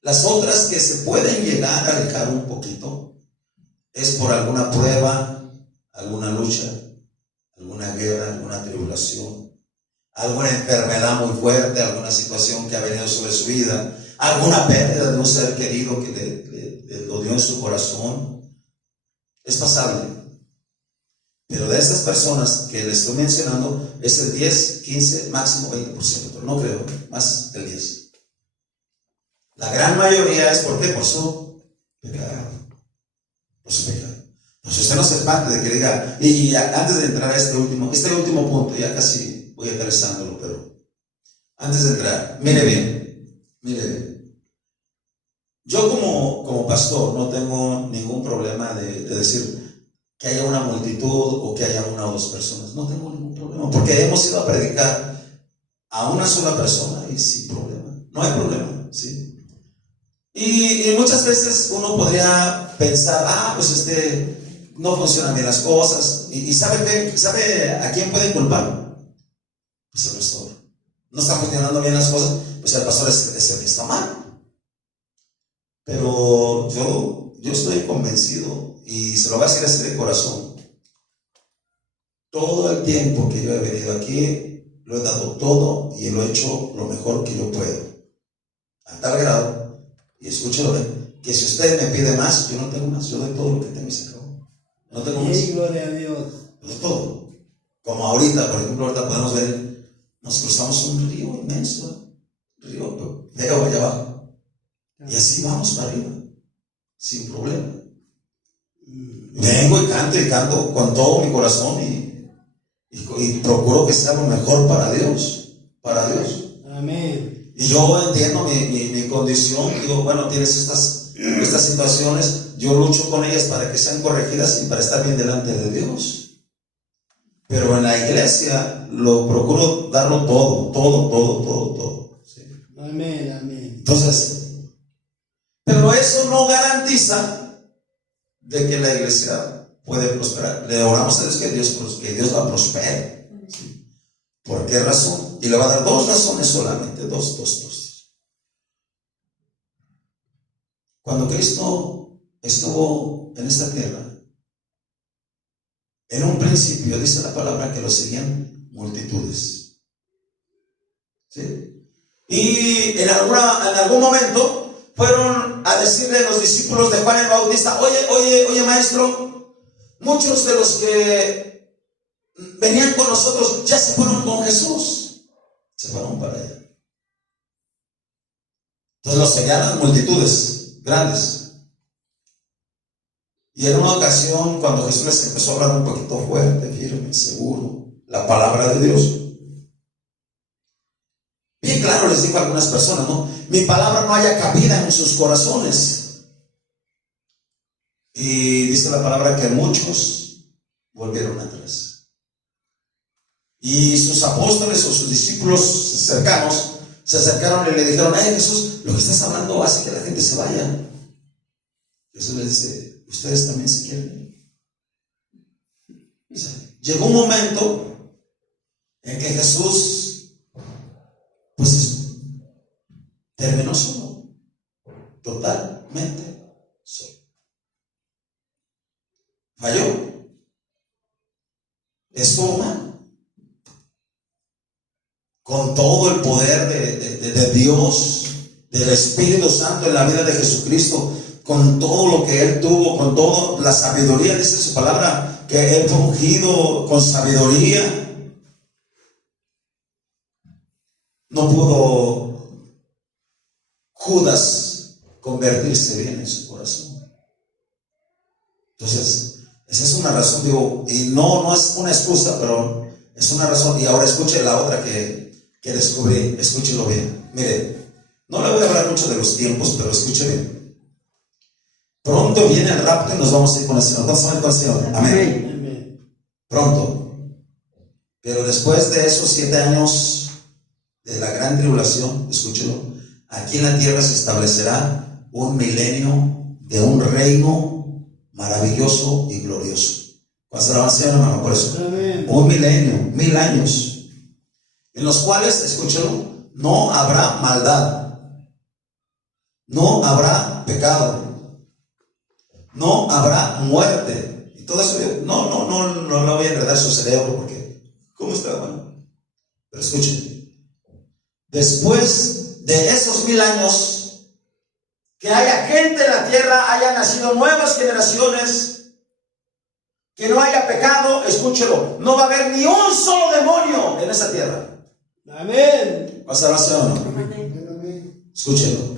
las otras que se pueden llegar a alejar un poquito es por alguna prueba, alguna lucha, alguna guerra, alguna tribulación, alguna enfermedad muy fuerte, alguna situación que ha venido sobre su vida, alguna pérdida de un ser querido que le lo dio en su corazón. Es pasable. Pero de estas personas que les estoy mencionando es el 10, 15, máximo 20%, pero no creo, más del 10%. La gran mayoría es ¿por qué? Por su pecado. Por su pecado. Pues usted no se espante de que diga, y antes de entrar a este último punto, ya casi voy aterrizándolo, pero antes de entrar, mire bien. Yo como pastor no tengo ningún problema de decir que haya una multitud o que haya una o dos personas. No tengo ningún problema, porque hemos ido a predicar a una sola persona y sin problema. No hay problema, ¿sí? Y muchas veces uno podría pensar, pues no funcionan bien las cosas. Y ¿sabe a quién pueden culpar? Pues el pastor. No están funcionando bien las cosas, pues el pastor es el que está mal. Pero yo estoy convencido, y se lo voy a decir así de corazón, todo el tiempo que yo he venido aquí, lo he dado todo y lo he hecho lo mejor que yo puedo. A tal grado, y escúchelo bien, que si usted me pide más, yo no tengo más, yo doy todo lo que tengo y se acabó. No tengo más. Gloria a Dios. Doy todo. Como ahorita, por ejemplo, ahorita podemos ver, nos cruzamos un río inmenso, río feo allá abajo, y así vamos para arriba, sin problema. Vengo y canto con todo mi corazón y procuro que sea lo mejor para Dios. Amén. Y yo entiendo mi condición, digo, bueno, tienes estas situaciones, yo lucho con ellas para que sean corregidas y para estar bien delante de Dios. Pero en la iglesia lo procuro darlo todo. ¿Sí? Amén. Entonces, pero eso no garantiza de que la iglesia puede prosperar. Le oramos a Dios que Dios la prospere. ¿Sí? ¿Por qué razón? Y le va a dar 2 razones solamente, dos. Cuando Cristo estuvo en esta tierra, en un principio dice la palabra que lo seguían multitudes. ¿sí? Y en algún momento fueron a decirle a los discípulos de Juan el Bautista: oye, maestro, muchos de los que venían con nosotros ya se fueron con Jesús, se fueron para allá. Entonces los seguían multitudes grandes. Y en una ocasión, cuando Jesús les empezó a hablar un poquito fuerte, firme, seguro, la palabra de Dios, bien claro les dijo a algunas personas, ¿no? Mi palabra no haya cabida en sus corazones. Y dice la palabra que muchos volvieron atrás. Y sus apóstoles o sus discípulos cercanos se acercaron y le dijeron: Jesús, lo que estás hablando hace que la gente se vaya. Jesús les dice: ¿ustedes también se quieren ir? Llegó un momento en que Jesús, pues, terminó solo, totalmente solo. Falló. Es humano. Con todo el poder de Dios, del Espíritu Santo en la vida de Jesucristo, con todo lo que Él tuvo, con toda la sabiduría, dice su palabra, que Él fue ungido con sabiduría, no pudo Judas convertirse bien en su corazón. Entonces, esa es una razón, digo, y no es una excusa, pero es una razón. Y ahora escuche la otra que descubrí, escúchelo bien. Mire, no le voy a hablar mucho de los tiempos, pero escuche bien. Pronto viene el rapto y nos vamos a ir con el Señor. ¿Vamos a ir con el Señor? Amén. Pronto. Pero después de esos 7 años de la gran tribulación, escúchelo, aquí en la tierra se establecerá un milenio de un reino maravilloso y glorioso. ¿Cuál será el Señor, hermano? Por eso. Amén. Un milenio, 1000 años, en los cuales, escúchelo, no habrá maldad, no habrá pecado, no habrá muerte. Y todo eso, no lo voy a enredar su cerebro, porque, ¿cómo está, hermano? Pero escuchen, después de esos 1000 años, que haya gente en la tierra, haya nacido nuevas generaciones, que no haya pecado, escúchelo, no va a haber ni un solo demonio en esa tierra. Amén. Amén. Escúchelo.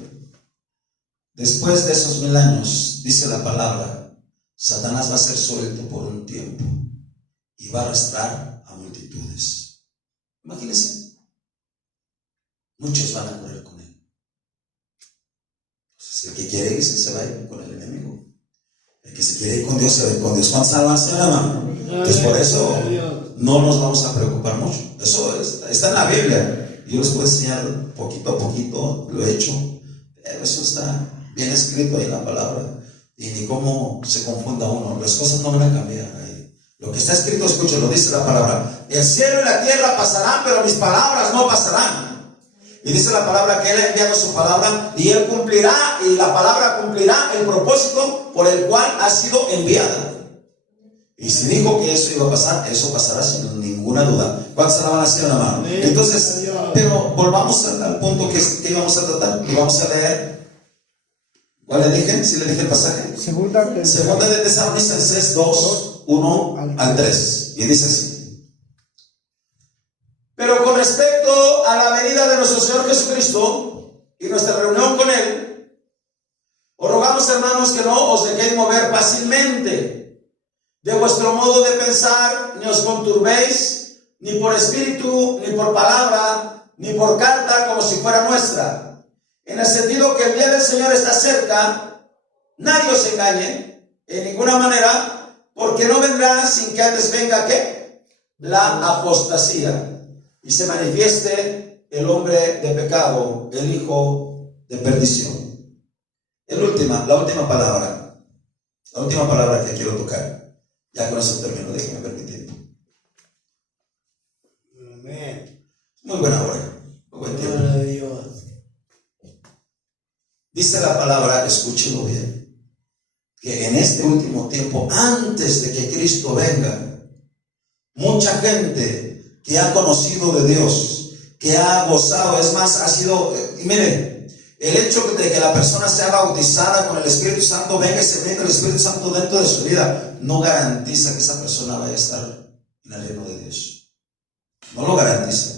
Después de esos 1000 años, dice la palabra, Satanás va a ser suelto por un tiempo y va a arrastrar a multitudes. Imagínense, muchos van a correr con él. Entonces, el que quiere irse se va a ir con el enemigo. El que se quiere ir con Dios se va a ir con Dios. ¿Cuántos alabanzas, hermano? Entonces, por eso no nos vamos a preocupar mucho. Eso está en la Biblia. Yo les puedo enseñar poquito a poquito, lo he hecho. Pero eso está bien escrito ahí en la palabra. Y ni cómo se confunda uno. Las cosas no van a cambiar ahí. Lo que está escrito, escúchalo, dice la palabra: el cielo y la tierra pasarán, pero mis palabras no pasarán. Y dice la palabra que Él ha enviado su palabra y Él cumplirá, y la palabra cumplirá el propósito por el cual ha sido enviada. Y si dijo que eso iba a pasar, eso pasará sin ninguna duda. ¿Cuántos se la van a hacer, hermano? Entonces, pero volvamos al punto que íbamos a tratar. Y vamos a leer. ¿Cuál le dije? ¿Sí le dije el pasaje? Segunda de Tesalonicenses 2, 1 al 3. Y dice así: pero con respecto a la venida de nuestro Señor Jesucristo y nuestra reunión con Él, os rogamos, hermanos, que no os dejéis mover fácilmente de vuestro modo de pensar, ni os conturbéis, ni por espíritu, ni por palabra, ni por carta, como si fuera nuestra. En el sentido que el día del Señor está cerca, nadie os engañe en ninguna manera, porque no vendrá sin que antes venga, ¿qué? La apostasía, y se manifieste el hombre de pecado, el hijo de perdición. La última palabra que quiero tocar. Ya con eso termino, déjeme permitir. Amén. Muy buena hora, muy buen tiempo. Dice la palabra, escúchelo bien, que en este último tiempo, antes de que Cristo venga, mucha gente que ha conocido de Dios, que ha gozado. Es más, ha sido, y mire, el hecho de que la persona sea bautizada con el Espíritu Santo, venga y se meta el Espíritu Santo dentro de su vida, no garantiza que esa persona vaya a estar en el reino de Dios. No lo garantiza.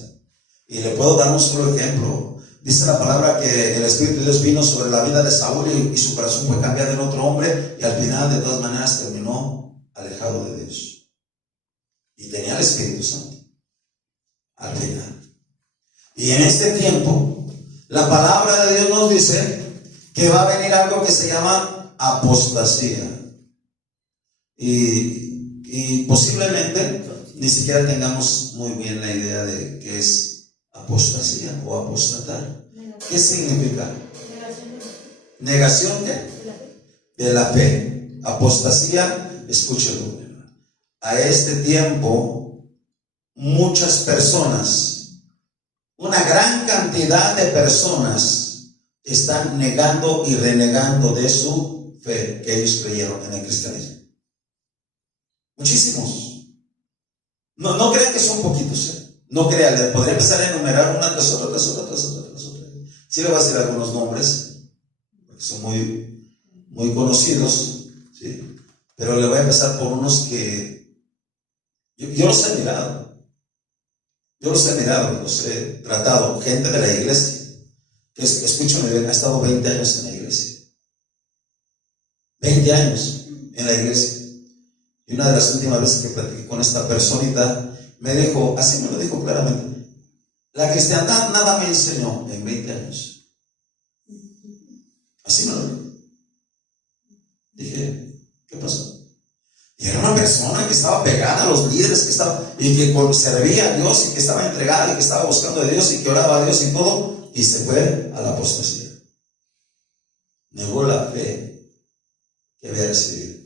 Y le puedo dar un solo ejemplo. Dice la palabra que el Espíritu de Dios vino sobre la vida de Saúl y su corazón fue cambiado en otro hombre, y al final de todas maneras terminó alejado de Dios. Y tenía el Espíritu Santo al final. Y en este tiempo la palabra de Dios nos dice que va a venir algo que se llama apostasía. Y posiblemente ni siquiera tengamos muy bien la idea de qué es apostasía o apostatar. ¿Qué significa? ¿Negación qué? De la fe. Apostasía, escúchelo. A este tiempo, muchas personas, una gran cantidad de personas están negando y renegando de su fe que ellos creyeron en el cristianismo. Muchísimos. No crean que son poquitos, No crean, le podría empezar a enumerar una tras otra, tras otra, tras otra, tras otra. Sí le voy a decir algunos nombres, porque son muy conocidos, ¿sí? Pero le voy a empezar por unos que yo los he mirado. Yo los he mirado, los he tratado. Gente de la iglesia, que escúchame bien, ha estado 20 años en la iglesia. 20 años en la iglesia. Y una de las últimas veces que platiqué con esta personita, me dijo, así me lo dijo claramente: la cristiandad nada me enseñó en 20 años. Así me lo dijo. Dije, ¿qué pasó? Y era una persona que estaba pegada a los líderes, que estaba, y que servía a Dios, y que estaba entregada, y que estaba buscando a Dios, y que oraba a Dios y todo, y se fue a la apostasía. Negó la fe que había recibido.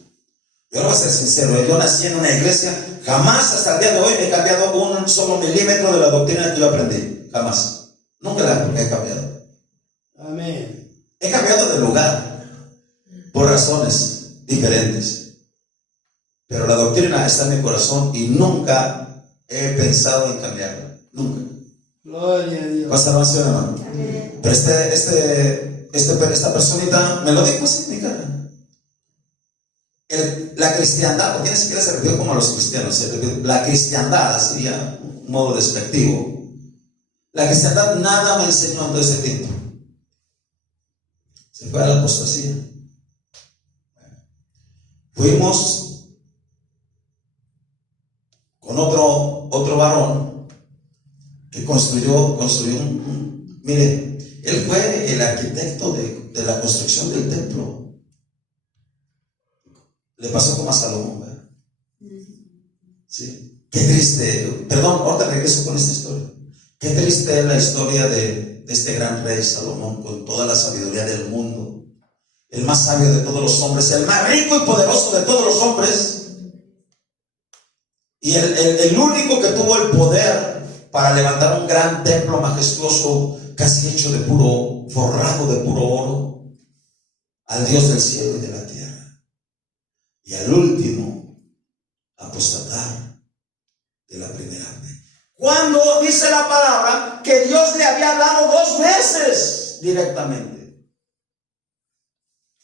Yo voy a ser sincero, yo nací en una iglesia, jamás hasta el día de hoy he cambiado un solo milímetro de la doctrina que yo aprendí. Jamás. Nunca la he cambiado. Amén. He cambiado de lugar por razones diferentes. Pero la doctrina está en mi corazón y nunca he pensado en cambiarla. Nunca. Gloria a Dios. Conservación, hermano. Pero esta personita me lo dijo así en mi cara. La cristiandad, porque ni siquiera se refirió como a los cristianos, la cristiandad sería un modo despectivo. La cristiandad nada me enseñó en todo ese tiempo. Se fue a la apostasía. Fuimos con otro varón que construyó mire, él fue el arquitecto de la construcción del templo. Le pasó como a Salomón, ¿verdad? Sí. Qué triste, perdón, ahorita regreso con esta historia. Qué triste es la historia de este gran rey Salomón, con toda la sabiduría del mundo, el más sabio de todos los hombres, el más rico y poderoso de todos los hombres, y el único que tuvo el poder para levantar un gran templo majestuoso, casi hecho de puro, forrado de puro oro, al Dios del cielo y de la tierra. Y al último, apostatar de la primera vez. Cuando dice la palabra que Dios le había hablado 2 veces directamente.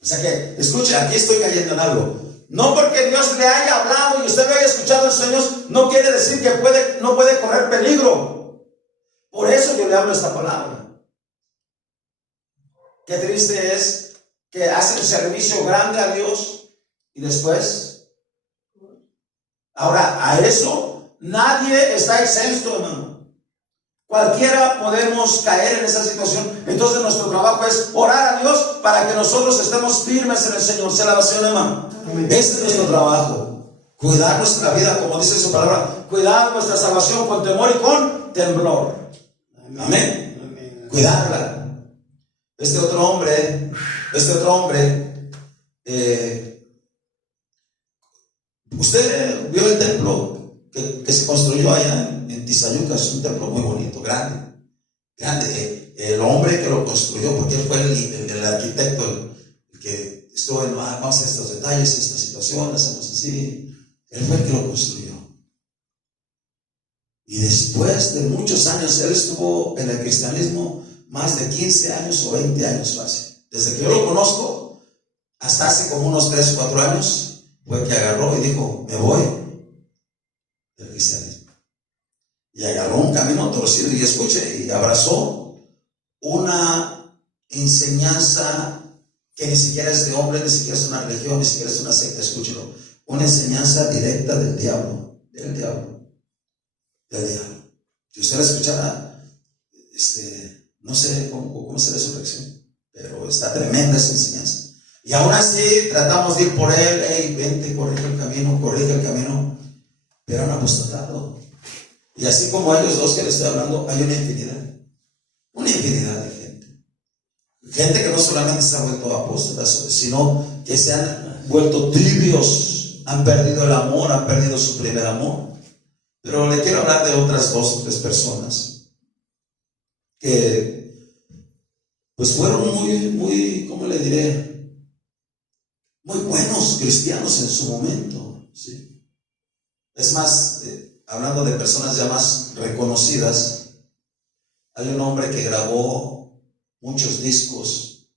O sea que, escuche, aquí estoy cayendo en algo. No porque Dios le haya hablado y usted lo haya escuchado en sueños, no quiere decir que no puede correr peligro. Por eso yo le hablo esta palabra. Qué triste es que hace un servicio grande a Dios y después, ahora a eso nadie está exento, hermano. Cualquiera podemos caer en esa situación. Entonces nuestro trabajo es orar a Dios para que nosotros estemos firmes en el Señor. Se la vació, hermano. Ese es nuestro trabajo. Cuidar nuestra vida, como dice su palabra. Cuidar nuestra salvación con temor y con temblor. Amén. Cuidarla. Este otro hombre, usted vio el templo que se construyó allá en Tizayuca. Es un templo muy bonito, grande. El hombre que lo construyó, porque él fue el arquitecto, el que estuvo en, vamos a hacer estos detalles, esta situación, hacemos así. Él fue el que lo construyó. Y después después de muchos años, él estuvo en el cristianismo más de 15 años o 20 años fácil. Desde que yo lo conozco, hasta hace como unos 3 o 4 años, fue que agarró y dijo, me voy del cristianismo. Y agarró un camino torcido y escuche, y abrazó una enseñanza que ni siquiera es de hombre, ni siquiera es una religión, ni siquiera es una secta, escúchelo. Una enseñanza directa del diablo, del diablo. Si usted la escuchara, no sé cómo será su reacción, pero está tremenda esa enseñanza. Y aún así tratamos de ir por él, hey, vente, corrige el camino, pero han apostatado. Y así como ellos dos que les estoy hablando, hay una infinidad de gente que no solamente se ha vuelto apóstotas, sino que se han vuelto tibios, han perdido el amor, han perdido su primer amor. Pero le quiero hablar de otras 2 o 3 personas que pues fueron muy, ¿cómo le diré? Muy buenos cristianos en su momento, ¿sí? Es más, hablando de personas ya más reconocidas, hay un hombre que grabó muchos discos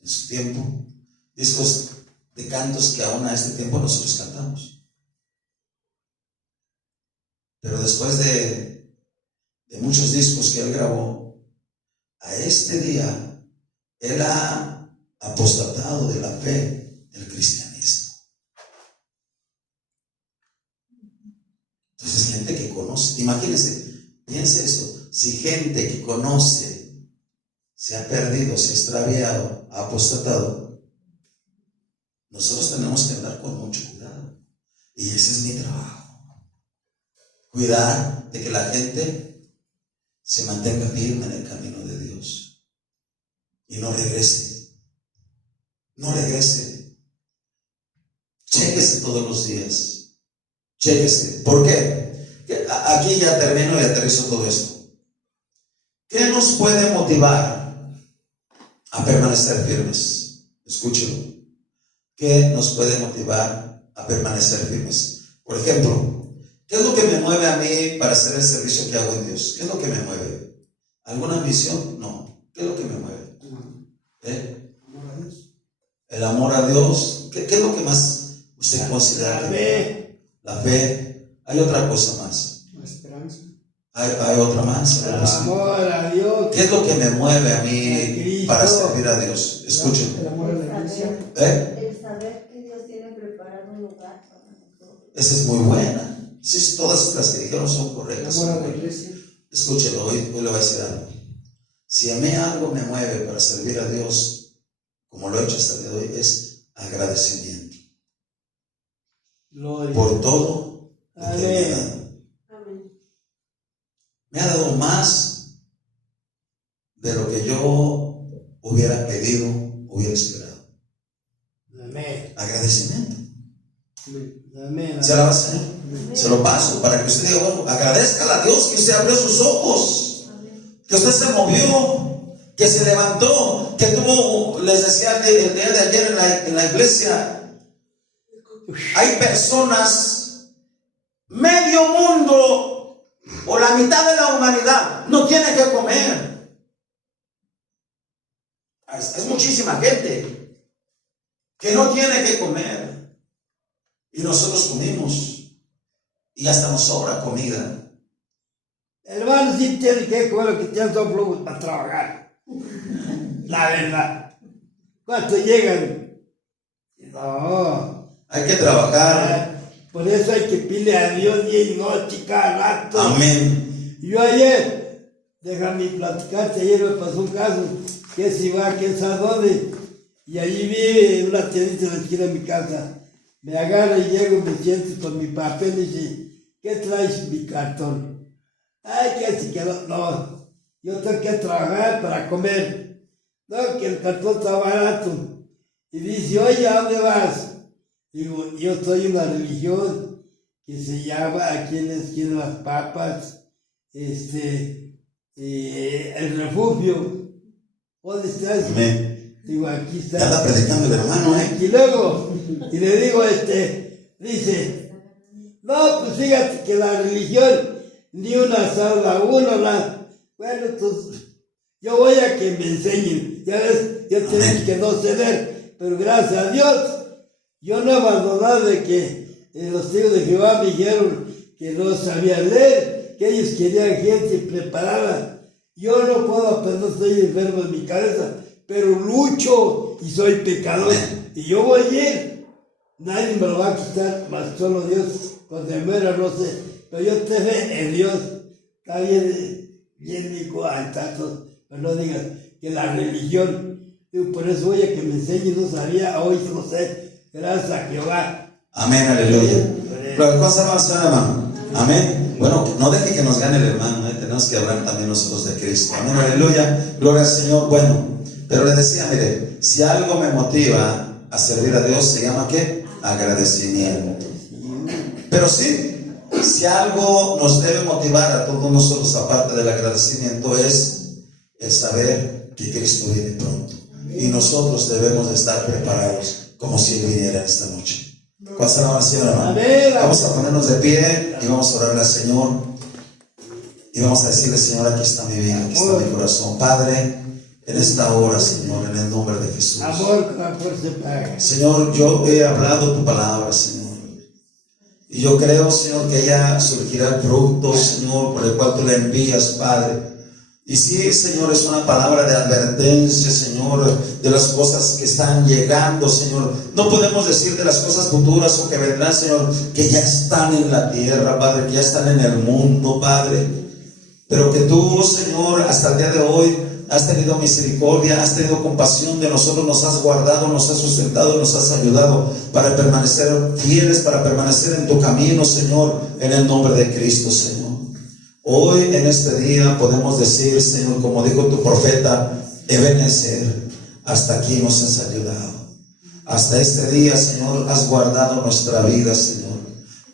en su tiempo, discos de cantos que aún a este tiempo nosotros cantamos. Pero después de muchos discos que él grabó, a este día, él ha apostatado de la fe del cristianismo. Entonces, gente que conoce, imagínense, piense esto, si gente que conoce se ha perdido, se ha extraviado, ha apostatado, nosotros tenemos que andar con mucho cuidado. Y ese es mi trabajo. Cuidar de que la gente se mantenga firme en el camino de Dios y no regrese. Chéquese todos los días. Chéquese. ¿Por qué? Aquí ya termino y aterrizo todo esto. ¿Qué nos puede motivar a permanecer firmes? Escúchelo. ¿Qué nos puede motivar a permanecer firmes? Por ejemplo, ¿qué es lo que me mueve a mí para hacer el servicio que hago en Dios? ¿Qué es lo que me mueve? ¿Alguna ambición? No. ¿Qué es lo que me mueve? Amor a Dios. El amor a Dios. ¿Qué es lo que más usted considera? La fe. La fe. Hay otra cosa más. La esperanza. Hay otra más. El amor a Dios. ¿Qué es lo que me mueve a mí para servir a Dios? Escuchen. El amor a la iglesia. El saber que Dios tiene preparado un lugar para nosotros. Esa es muy buena. Sí, todas las que dijeron son El correctas. amor a la iglesia. Escúchelo, hoy le voy a decir algo. Si a mí algo me mueve para servir a Dios, como lo he hecho hasta el día de hoy, es agradecimiento. Gloria. Por todo lo que me ha dado. Amén. Me ha dado más de lo que yo hubiera pedido, hubiera esperado. Amén. Agradecimiento. Amén. ¿Se la va a hacer? Se lo paso para que usted diga, bueno, agradezca a Dios que usted abrió sus ojos, que usted se movió, que se levantó, que tuvo, les decía el día de ayer en la iglesia, hay personas, medio mundo o la mitad de la humanidad no tiene que comer. Es muchísima gente que no tiene que comer y nosotros comimos. Y hasta nos sobra comida. Hermano, sí tiene que comer lo que tienen son flujos para trabajar. La verdad. ¿Cuánto llegan? No. Hay que trabajar. Por eso hay que pedirle a Dios día y noche cada rato. Amén. Yo ayer, déjame platicarte, ayer me pasó un caso, que si va, quién sabe dónde, y allí vi una tiendita en la esquina de mi casa. Me agarra y llego, me siento con mi papel y dice, ¿qué traes mi cartón? Ay, que así que no, yo tengo que trabajar para comer. No, que el cartón está barato. Y dice, oye, ¿a dónde vas? Digo, yo estoy en una religión que se llama, aquí en la esquina de las papas, el refugio. ¿Dónde estás? Amén. Digo, aquí está. Ya está predicando el hermano, Y luego, y le digo, dice, no, pues fíjate que la religión ni una sola, uno, nada. Bueno, entonces, yo voy a que me enseñen. Ya ves, yo tengo que no ceder, pero gracias a Dios, yo no he abandonado de que los hijos de Jehová me dijeron que no sabían leer, que ellos querían gente preparada. Yo no puedo aprender, estoy enfermo en mi cabeza, pero lucho y soy pecador. Y yo voy a ir. Nadie me lo va a quitar, más solo Dios. Cuando me muera, no sé. Pero yo te fe en Dios. Está bien digo, hay tantos, pero no digas que la religión. Digo, por eso voy a que me enseñe, no sabía, hoy no sé. Gracias a Jehová. Amén, aleluya. Pero ¿cuál se hermano? Amén. Bueno, no deje que nos gane el hermano, tenemos que hablar también nosotros de Cristo. Amén, aleluya. Gloria al Señor. Bueno, pero le decía, mire, si algo me motiva a servir a Dios, se llama ¿qué? Agradecimiento. Pero sí, si algo nos debe motivar a todos nosotros, aparte del agradecimiento, es el saber que Cristo viene pronto. Y nosotros debemos de estar preparados como si Él viniera esta noche. ¿Cuál será la oración, hermano? Vamos a ponernos de pie y vamos a orarle al Señor. Y vamos a decirle, Señor, aquí está mi vida, aquí está mi corazón. Padre, en esta hora, Señor, en el nombre de Jesús. Amor con la fuerza paga. Señor, yo he hablado tu palabra, Señor. Y yo creo, Señor, que ella surgirá el fruto, Señor, por el cual tú le envías, Padre. Y sí, Señor, es una palabra de advertencia, Señor, de las cosas que están llegando, Señor. No podemos decir de las cosas futuras o que vendrán, Señor, que ya están en la tierra, Padre, que ya están en el mundo, Padre. Pero que tú, Señor, hasta el día de hoy has tenido misericordia, has tenido compasión de nosotros, nos has guardado, nos has sustentado, nos has ayudado para permanecer fieles, para permanecer en tu camino, Señor, en el nombre de Cristo, Señor. Hoy en este día podemos decir, Señor, como dijo tu profeta, Ebenezer, hasta aquí nos has ayudado. Hasta este día, Señor, has guardado nuestra vida, Señor.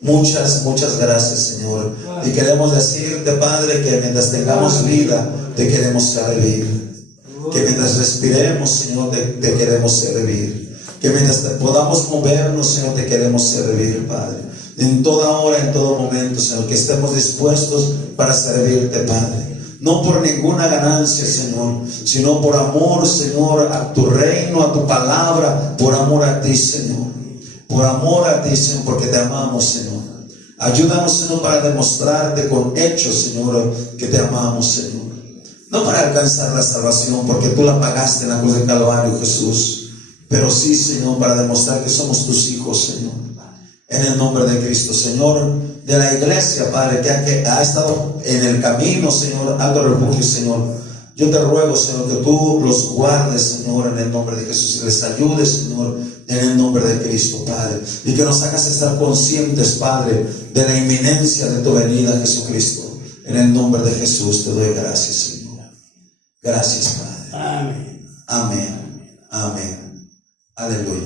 Muchas gracias, Señor. Y queremos decirte, Padre, que mientras tengamos vida, te queremos servir. Que mientras respiremos, Señor, te queremos servir. Que mientras podamos movernos, Señor, te queremos servir, Padre. En toda hora, en todo momento, Señor, que estemos dispuestos para servirte, Padre. No por ninguna ganancia, Señor, sino por amor, Señor, a tu reino, a tu palabra, por amor a ti, Señor. Por amor a ti, Señor, porque te amamos, Señor. Ayúdanos, Señor, para demostrarte con hechos, Señor, que te amamos, Señor. No para alcanzar la salvación, porque tú la pagaste en la cruz del Calvario, Jesús. Pero sí, Señor, para demostrar que somos tus hijos, Señor. En el nombre de Cristo, Señor, de la iglesia, Padre, que ha estado en el camino, Señor, alto refugio, Señor. Yo te ruego, Señor, que tú los guardes, Señor, en el nombre de Jesús, y les ayudes, Señor, en el nombre de Cristo, Padre. Y que nos hagas estar conscientes, Padre, de la inminencia de tu venida, Jesucristo. En el nombre de Jesús te doy gracias, Señor. Gracias, Padre. Amén. Amén. Amén. Aleluya.